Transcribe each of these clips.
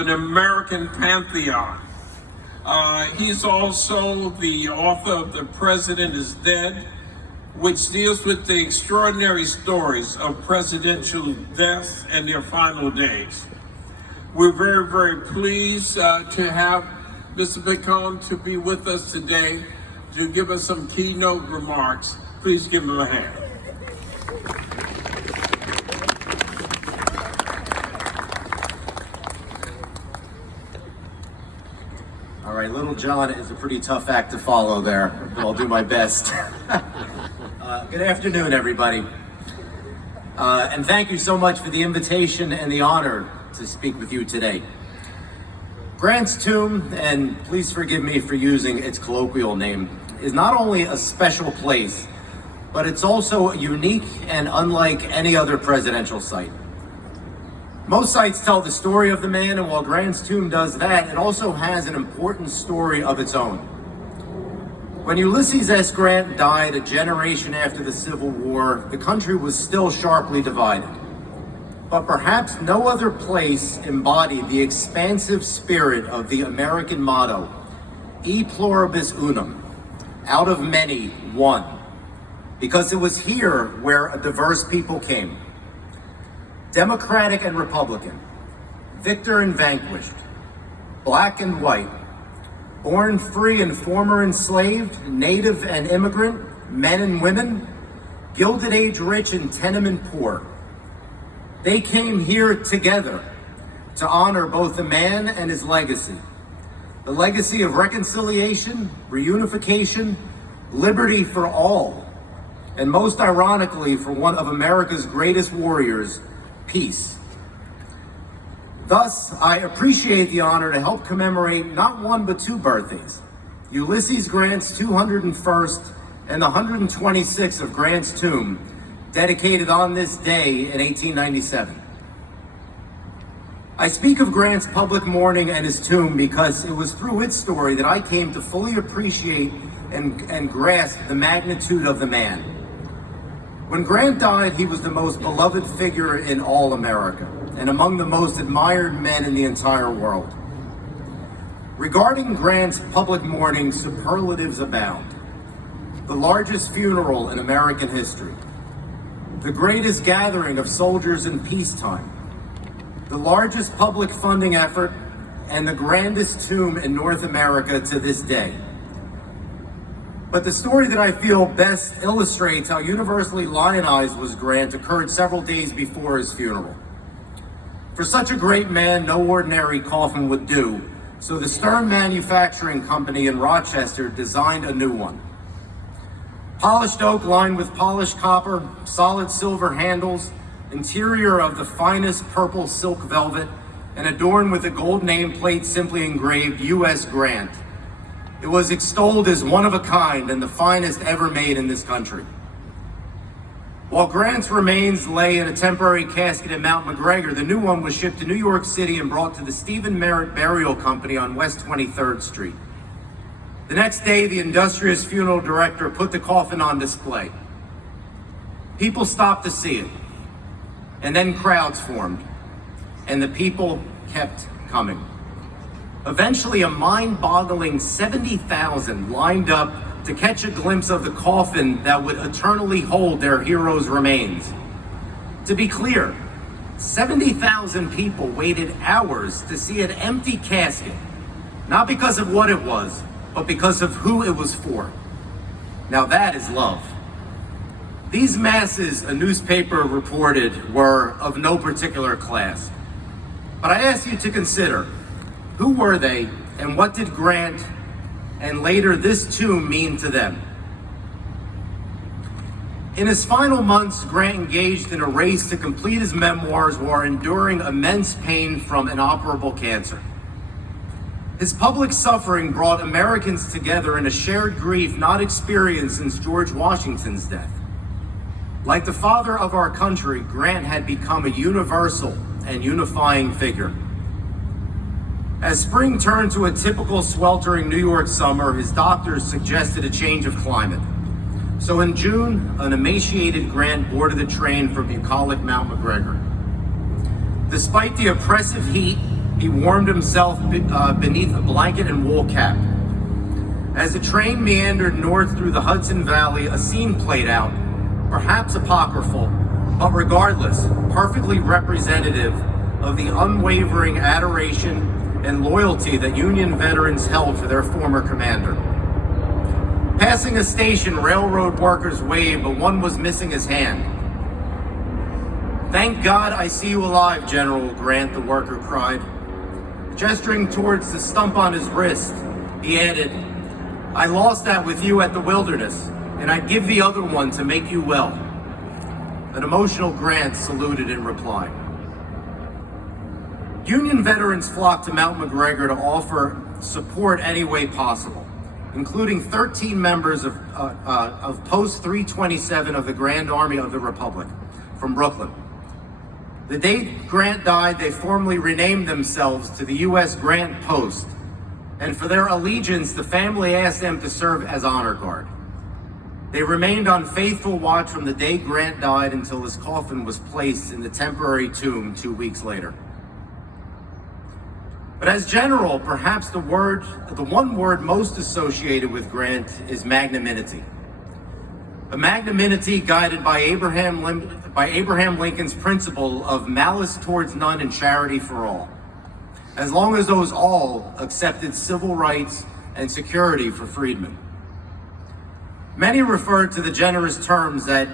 an American pantheon. He's also the author of The President is Dead, which deals with the extraordinary stories of presidential deaths and their final days. We're very, very pleased to have Mr. Picone to be with us today to give us some keynote remarks. Please give him a hand. All right, Little John is a pretty tough act to follow there, but I'll do my best. Good afternoon, everybody. And thank you so much for the invitation and the honor to speak with you today. Grant's tomb, and please forgive me for using its colloquial name, is not only a special place, but it's also unique and unlike any other presidential site. Most sites tell the story of the man, and while Grant's tomb does that, it also has an important story of its own. When Ulysses S. Grant died a generation after the Civil War, the country was still sharply divided. But perhaps no other place embodied the expansive spirit of the American motto, E pluribus unum, out of many, one, because it was here where a diverse people came. Democratic and Republican, victor and vanquished, black and white, born free and former enslaved, native and immigrant, men and women, Gilded Age rich and tenement poor. They came here together to honor both the man and his legacy. The legacy of reconciliation, reunification, liberty for all, and most ironically for one of America's greatest warriors, peace. Thus, I appreciate the honor to help commemorate not one but two birthdays, Ulysses Grant's 201st and the 126th of Grant's tomb, dedicated on this day in 1897. I speak of Grant's public mourning and his tomb because it was through its story that I came to fully appreciate and grasp the magnitude of the man. When Grant died, he was the most beloved figure in all America and among the most admired men in the entire world. Regarding Grant's public mourning, superlatives abound. The largest funeral in American history, the greatest gathering of soldiers in peacetime, the largest public funding effort, and the grandest tomb in North America to this day. But the story that I feel best illustrates how universally lionized was Grant occurred several days before his funeral. For such a great man, no ordinary coffin would do, so the Stern Manufacturing Company in Rochester designed a new one. Polished oak lined with polished copper, solid silver handles, interior of the finest purple silk velvet, and adorned with a gold nameplate simply engraved U.S. Grant. It was extolled as one of a kind and the finest ever made in this country. While Grant's remains lay in a temporary casket at Mount McGregor, the new one was shipped to New York City and brought to the Stephen Merritt Burial Company on West 23rd Street. The next day, the industrious funeral director put the coffin on display. People stopped to see it, and then crowds formed, and the people kept coming. Eventually, a mind-boggling 70,000 lined up to catch a glimpse of the coffin that would eternally hold their hero's remains. To be clear, 70,000 people waited hours to see an empty casket, not because of what it was, but because of who it was for. Now that is love. These masses, a newspaper reported, were of no particular class. But I ask you to consider, who were they, and what did Grant and later this tomb mean to them? In his final months, Grant engaged in a race to complete his memoirs while enduring immense pain from inoperable cancer. His public suffering brought Americans together in a shared grief not experienced since George Washington's death. Like the father of our country, Grant had become a universal and unifying figure. As spring turned to a typical sweltering New York summer, his doctors suggested a change of climate. So in June, an emaciated Grant boarded the train for bucolic Mount McGregor. Despite the oppressive heat, he warmed himself beneath a blanket and wool cap. As the train meandered north through the Hudson Valley, a scene played out, perhaps apocryphal, but regardless, perfectly representative of the unwavering adoration and loyalty that Union veterans held for their former commander. Passing a station, railroad workers waved, but one was missing his hand. "Thank God I see you alive, General Grant," the worker cried. Gesturing towards the stump on his wrist, he added, "I lost that with you at the Wilderness, and I'd give the other one to make you well." An emotional Grant saluted in reply. Union veterans flocked to Mount McGregor to offer support any way possible, including 13 members of Post 327 of the Grand Army of the Republic from Brooklyn. The day Grant died, they formally renamed themselves to the U.S. Grant Post, and for their allegiance, the family asked them to serve as honor guard. They remained on faithful watch from the day Grant died until his coffin was placed in the temporary tomb 2 weeks later. But as general, perhaps the one word most associated with Grant is magnanimity. A magnanimity guided by Abraham Lincoln's principle of malice towards none and charity for all, as long as those all accepted civil rights and security for freedmen. Many referred to the generous terms that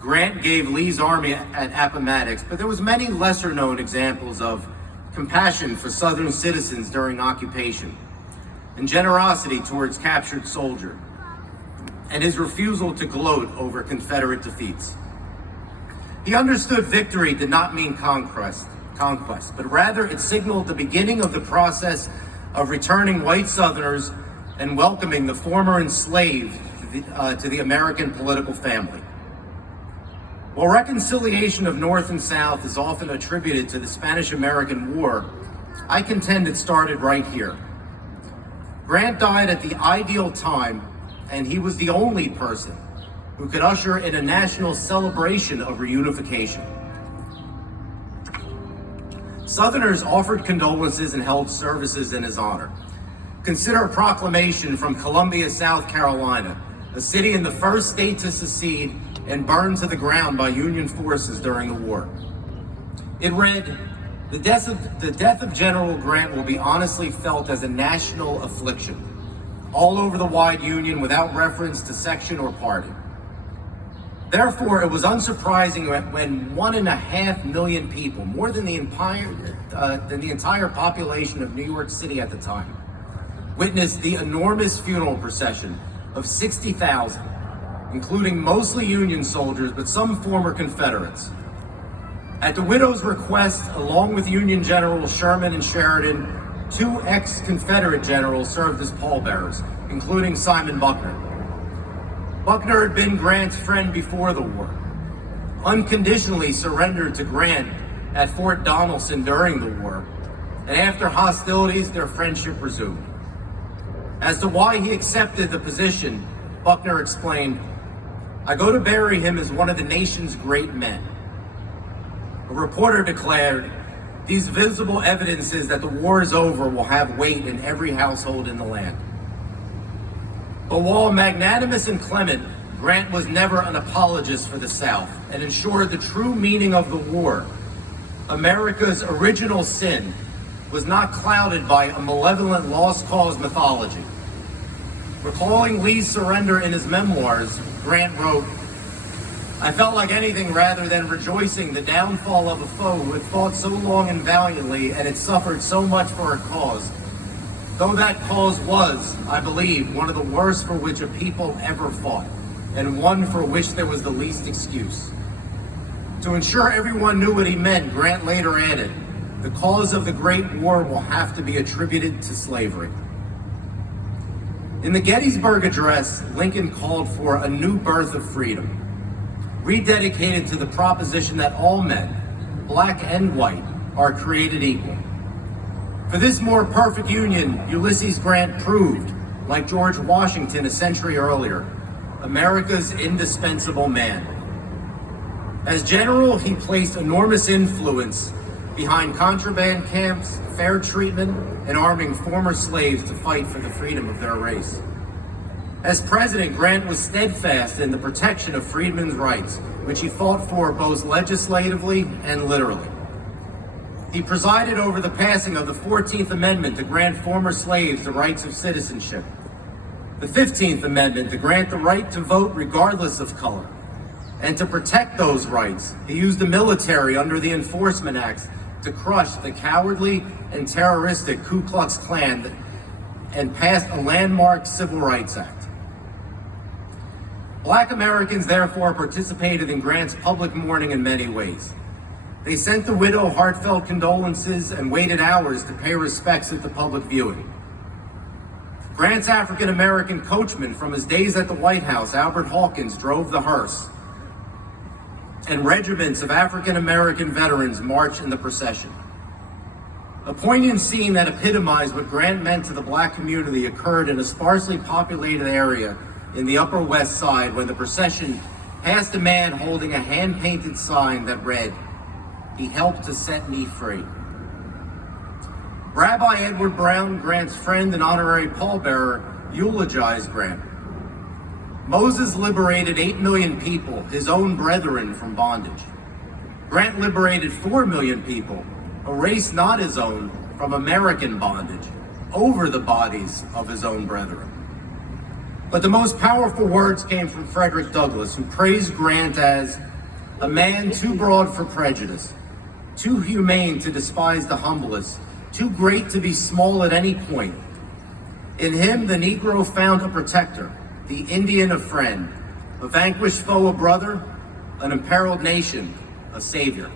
Grant gave Lee's army at Appomattox, but there was many lesser-known examples of compassion for Southern citizens during occupation, and generosity towards captured soldiers, and his refusal to gloat over Confederate defeats. He understood victory did not mean conquest, but rather it signaled the beginning of the process of returning white Southerners and welcoming the former enslaved to the American political family. While reconciliation of North and South is often attributed to the Spanish-American War, I contend it started right here. Grant died at the ideal time, and he was the only person who could usher in a national celebration of reunification. Southerners offered condolences and held services in his honor. Consider a proclamation from Columbia, South Carolina, a city in the first state to secede and burned to the ground by Union forces during the war. It read, the death of General Grant will be honestly felt as a national affliction, all over the wide Union without reference to section or party. Therefore, it was unsurprising when 1.5 million people, more than the entire population of New York City at the time, witnessed the enormous funeral procession of 60,000, including mostly Union soldiers, but some former Confederates. At the widow's request, along with Union Generals Sherman and Sheridan, 2 ex-Confederate generals served as pallbearers, including Simon Buckner. Buckner had been Grant's friend before the war, unconditionally surrendered to Grant at Fort Donelson during the war, and after hostilities, their friendship resumed. As to why he accepted the position, Buckner explained, "I go to bury him as one of the nation's great men." A reporter declared, "These visible evidences that the war is over will have weight in every household in the land." But while magnanimous and clement, Grant was never an apologist for the South and ensured the true meaning of the war. America's original sin was not clouded by a malevolent lost cause mythology. Recalling Lee's surrender in his memoirs, Grant wrote, "I felt like anything rather than rejoicing the downfall of a foe who had fought so long and valiantly and had suffered so much for a cause, though that cause was, I believe, one of the worst for which a people ever fought, and one for which there was the least excuse." To ensure everyone knew what he meant, Grant later added, "The cause of the Great War will have to be attributed to slavery." In the Gettysburg Address, Lincoln called for a new birth of freedom, rededicated to the proposition that all men, black and white, are created equal. For this more perfect union, Ulysses Grant proved, like George Washington a century earlier, America's indispensable man. As general, he placed enormous influence behind contraband camps, fair treatment, and arming former slaves to fight for the freedom of their race. As president, Grant was steadfast in the protection of freedmen's rights, which he fought for both legislatively and literally. He presided over the passing of the 14th Amendment to grant former slaves the rights of citizenship, the 15th Amendment to grant the right to vote regardless of color, and to protect those rights, he used the military under the Enforcement Acts to crush the cowardly and terroristic Ku Klux Klan and passed a landmark Civil Rights Act. Black Americans therefore participated in Grant's public mourning in many ways. They sent the widow heartfelt condolences and waited hours to pay respects at the public viewing. Grant's African American coachman from his days at the White House, Albert Hawkins, drove the hearse, and regiments of African American veterans marched in the procession. A poignant scene that epitomized what Grant meant to the Black community occurred in a sparsely populated area in the Upper West Side when the procession passed a man holding a hand-painted sign that read, "He helped to set me free." Rabbi Edward Brown, Grant's friend and honorary pallbearer, eulogized Grant. Moses liberated 8 million people, his own brethren, from bondage. Grant liberated 4 million people, a race not his own, from American bondage, over the bodies of his own brethren. But the most powerful words came from Frederick Douglass, who praised Grant as a man too broad for prejudice, too humane to despise the humblest, too great to be small at any point. In him, the Negro found a protector, the Indian a friend, a vanquished foe a brother, an imperiled nation a savior.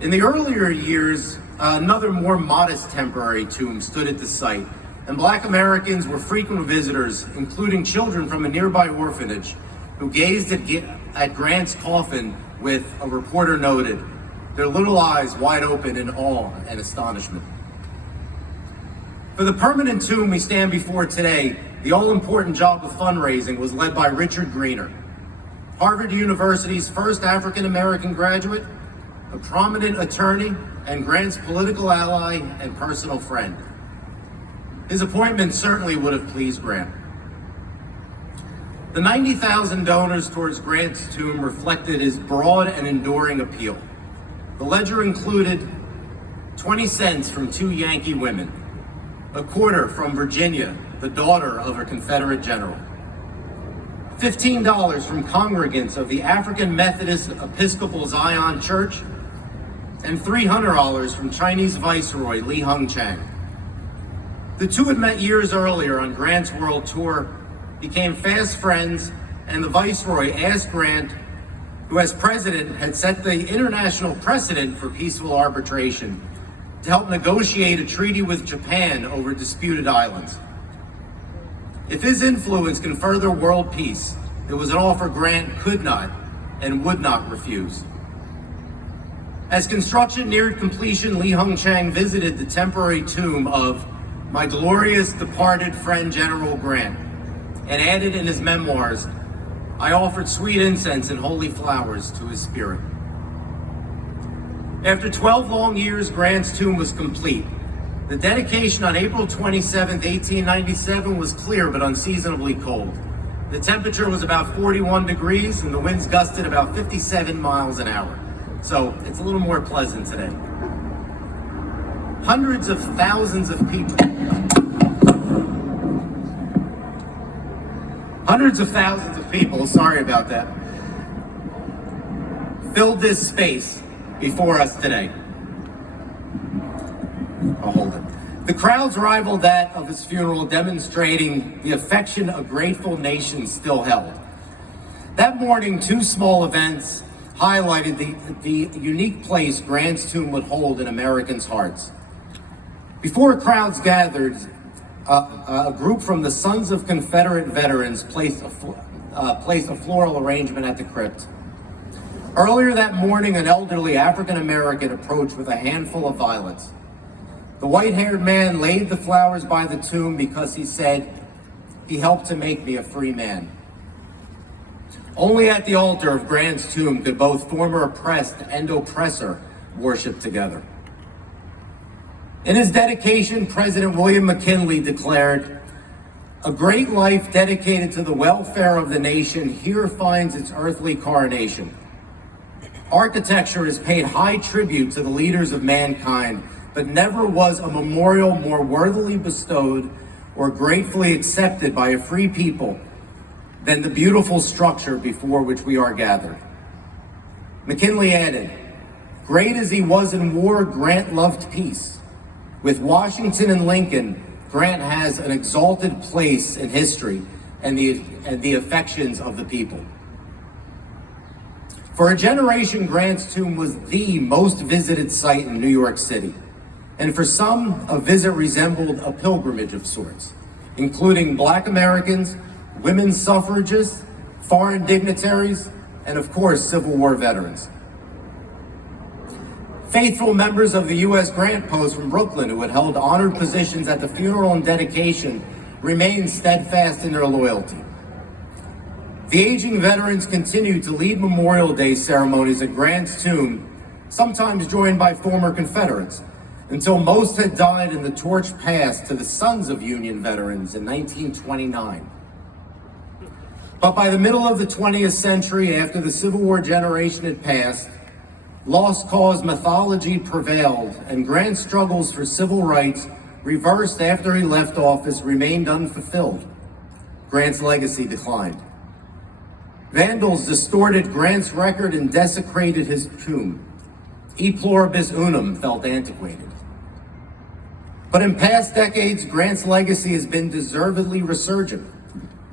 In the earlier years, another more modest temporary tomb stood at the site, and Black Americans were frequent visitors, including children from a nearby orphanage, who gazed at Grant's coffin with, a reporter noted, their little eyes wide open in awe and astonishment. For the permanent tomb we stand before today, the all-important job of fundraising was led by Richard Greener, Harvard University's first African-American graduate, a prominent attorney, and Grant's political ally and personal friend. His appointment certainly would have pleased Grant. The 90,000 donors towards Grant's tomb reflected his broad and enduring appeal. The ledger included 20 cents from 2 Yankee women, a quarter from Virginia, the daughter of a Confederate general, $15 from congregants of the African Methodist Episcopal Zion Church, and $300 from Chinese Viceroy Li Hung-Chang. The two had met years earlier on Grant's world tour, became fast friends, and the Viceroy asked Grant, who as president had set the international precedent for peaceful arbitration, to help negotiate a treaty with Japan over disputed islands. If his influence can further world peace, it was an offer Grant could not and would not refuse. As construction neared completion, Li Hung-Chang visited the temporary tomb of my glorious departed friend General Grant, and added in his memoirs, I offered sweet incense and holy flowers to his spirit. After 12 long years, Grant's tomb was complete. The dedication on April 27, 1897 was clear but unseasonably cold. The temperature was about 41 degrees and the winds gusted about 57 miles an hour. So it's a little more pleasant today. Hundreds of thousands of people, sorry about that, filled this space before us today. I'll hold it. The crowds rivaled that of his funeral, demonstrating the affection a grateful nation still held. That morning, 2 small events highlighted the unique place Grant's tomb would hold in Americans' hearts. Before crowds gathered, a group from the Sons of Confederate Veterans placed a floral arrangement at the crypt. Earlier that morning, an elderly African American approached with a handful of violets. The white-haired man laid the flowers by the tomb because he said, he helped to make me a free man. Only at the altar of Grant's tomb could both former oppressed and oppressor worship together. In his dedication, President William McKinley declared, "A great life dedicated to the welfare of the nation here finds its earthly coronation. Architecture has paid high tribute to the leaders of mankind, but never was a memorial more worthily bestowed or gratefully accepted by a free people than the beautiful structure before which we are gathered." McKinley added, "Great as he was in war, Grant loved peace. With Washington and Lincoln, Grant has an exalted place in history and the affections of the people." For a generation, Grant's tomb was the most visited site in New York City. And for some, a visit resembled a pilgrimage of sorts, including Black Americans, women's suffragists, foreign dignitaries, and of course, Civil War veterans. Faithful members of the U.S. Grant Post from Brooklyn, who had held honored positions at the funeral and dedication, remained steadfast in their loyalty. The aging veterans continued to lead Memorial Day ceremonies at Grant's tomb, sometimes joined by former Confederates, until most had died and the torch passed to the sons of Union veterans in 1929. But by the middle of the 20th century, after the Civil War generation had passed, lost cause mythology prevailed, and Grant's struggles for civil rights, reversed after he left office, remained unfulfilled. Grant's legacy declined. Vandals distorted Grant's record and desecrated his tomb. E pluribus unum felt antiquated. But in past decades, Grant's legacy has been deservedly resurgent.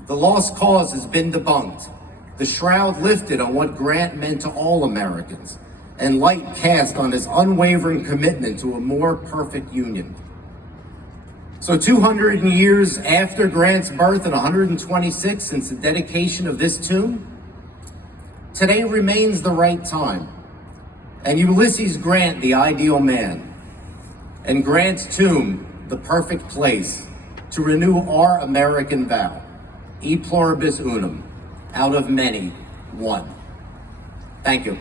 The lost cause has been debunked, the shroud lifted on what Grant meant to all Americans, and light cast on his unwavering commitment to a more perfect union. So 200 years after Grant's birth and 126 since the dedication of this tomb, today remains the right time, and Ulysses Grant the ideal man, and Grant's tomb the perfect place to renew our American vow, e pluribus unum, out of many, one. Thank you.